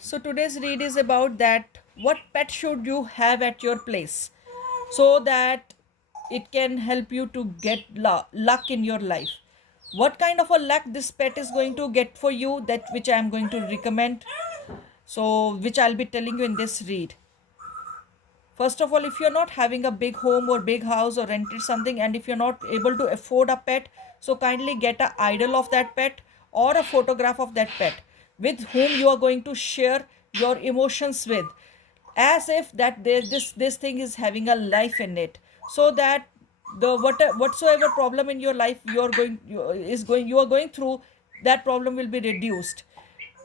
So today's read is about that what pet should you have at your place so that it can help you to get luck in your life. What kind of a luck this pet is going to get for you, that which I am going to recommend, so which I'll be telling you in this read. First of all, if you're not having a big home or big house or rented something, and if you're not able to afford a pet, so kindly get a idol of that pet or a photograph of that pet with whom you are going to share your emotions with, as if that this thing is having a life in it, so that whatsoever problem in your life you are going through, that problem will be reduced.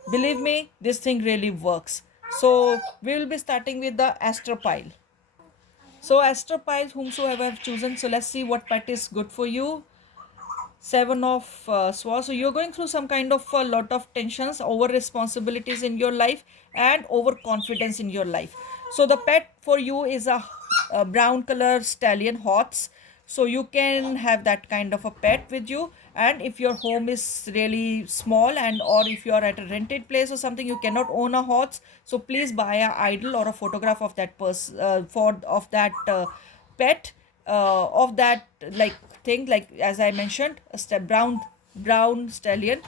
Believe me, this thing really works. So we will be starting with the astropile. So astropile, whomsoever have chosen. So let's see what pet is good for you. Seven of swords. So you're going through some kind of a lot of tensions, over responsibilities in your life, and overconfidence in your life. So the pet for you is a brown color stallion hots. So you can have that kind of a pet with you. And if your home is really small, and or if you are at a rented place or something, you cannot own a horse, so please buy a idol or a photograph of that person, for of that pet, of that like thing, like as I mentioned, a brown stallion.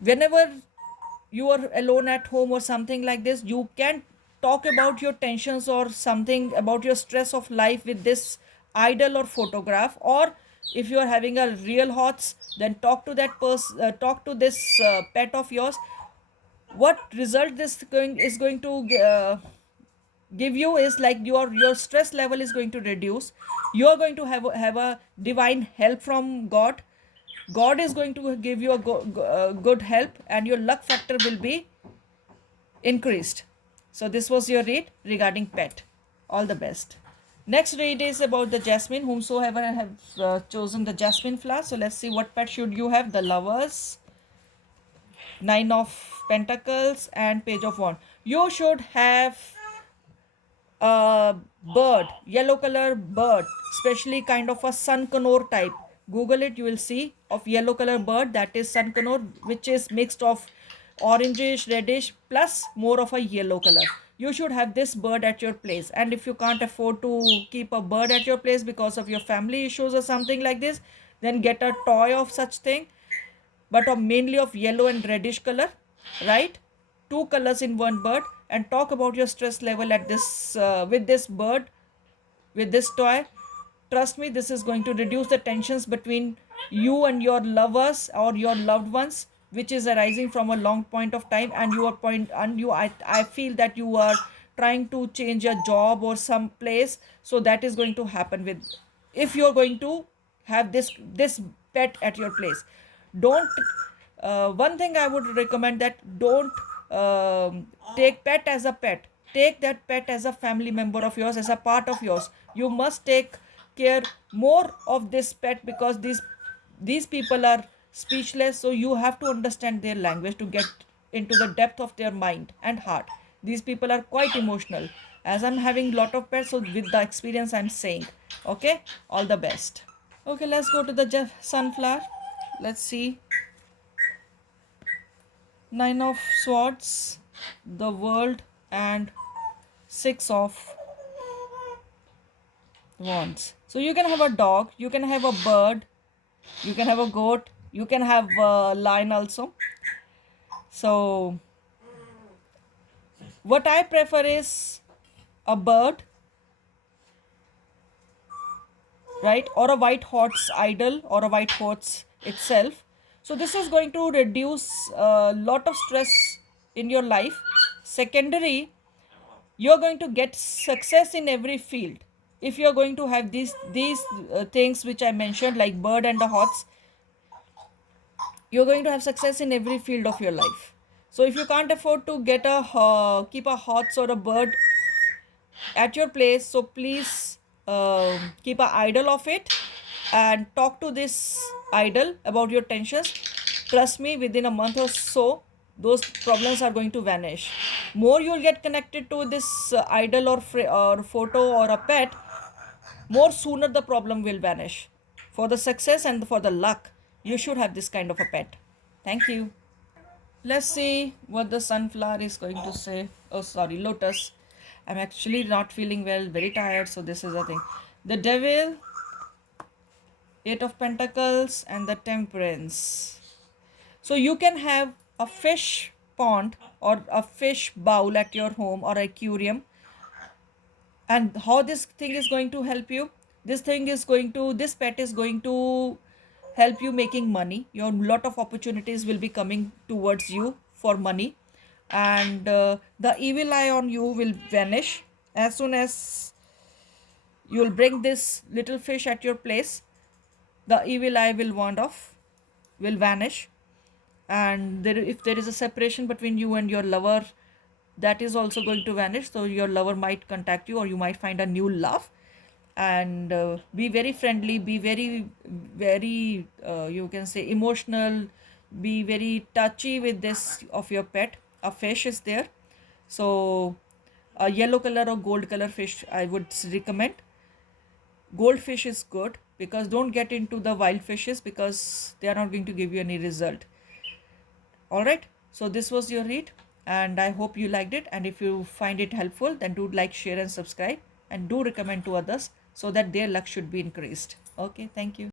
Whenever you are alone at home or something like this, you can talk about your tensions or something about your stress of life with this idol or photograph. Or if you are having a real hots, then talk to that person, talk to this pet of yours. What result this going is going to give you is like your stress level is going to reduce. You are going to have a divine help from God. God is going to give you a good help, and your luck factor will be increased. So this was your read regarding pet. All the best. Next read is about the jasmine, whomsoever have chosen the jasmine flower. So let's see what pet should you have. The lovers, nine of pentacles, and page of wand. You should have a bird, yellow color bird, especially kind of a sun conor type. Google it, you will see of yellow color bird, that is sun conor, which is mixed of orangish, reddish, plus more of a yellow color. You should have this bird at your place. And if you can't afford to keep a bird at your place because of your family issues or something like this, then get a toy of such thing, but of mainly of yellow and reddish color, right? Two colors in one bird. And talk about your stress level at this with this bird, with this toy. Trust me, this is going to reduce the tensions between you and your lovers or your loved ones, which is arising from a long point of time. And your point, and I feel that you are trying to change a job or some place, so that is going to happen with, if you're going to have this pet at your place. Don't One thing I would recommend, that don't take pet as a pet. Take that pet as a family member of yours, as a part of yours. You must take care more of this pet, because these people are speechless, so you have to understand their language to get into the depth of their mind and heart. These people are quite emotional, as I'm having lot of pets, so with the experience I'm saying. Okay, all the best. Okay, let's go to the sunflower. Let's see. Nine of swords, the world, and six of wands. So you can have a dog, you can have a bird, you can have a goat, you can have a lion also. So what I prefer is a bird, right, or a white horse idol, or a white horse itself. So this is going to reduce a lot of stress in your life. Secondary, you're going to get success in every field if you're going to have these things which I mentioned, like bird and the horse. You're going to have success in every field of your life. So if you can't afford to get a keep a horse or a bird at your place, so please keep a idol of it, and talk to this idol about your tensions. Trust me, within a month or so, those problems are going to vanish. More you'll get connected to this idol or photo or a pet, more sooner the problem will vanish. For the success and for the luck, you should have this kind of a pet. Thank you. Let's see what the sunflower is going to say. Oh, sorry, lotus. I'm actually not feeling well, very tired, so this is the thing. The devil, eight of pentacles, and the temperance. So you can have a fish pond or a fish bowl at your home or aquarium. And how this thing is going to help you? This pet is going to help you making money. Your lot of opportunities will be coming towards you for money, and the evil eye on you will vanish as soon as you'll bring this little fish at your place. The evil eye will wand off, will vanish, and if there is a separation between you and your lover, that is also going to vanish. So your lover might contact you, or you might find a new love. And be very friendly, be very you can say emotional, be very touchy with this of your pet. A fish is there, so a yellow color or gold color fish I would recommend. Goldfish is good, because don't get into the wild fishes, because they are not going to give you any result. All right, so this was your read, and I hope you liked it. And if you find it helpful, then do like, share, and subscribe, and do recommend to others so that their luck should be increased. Okay, thank you.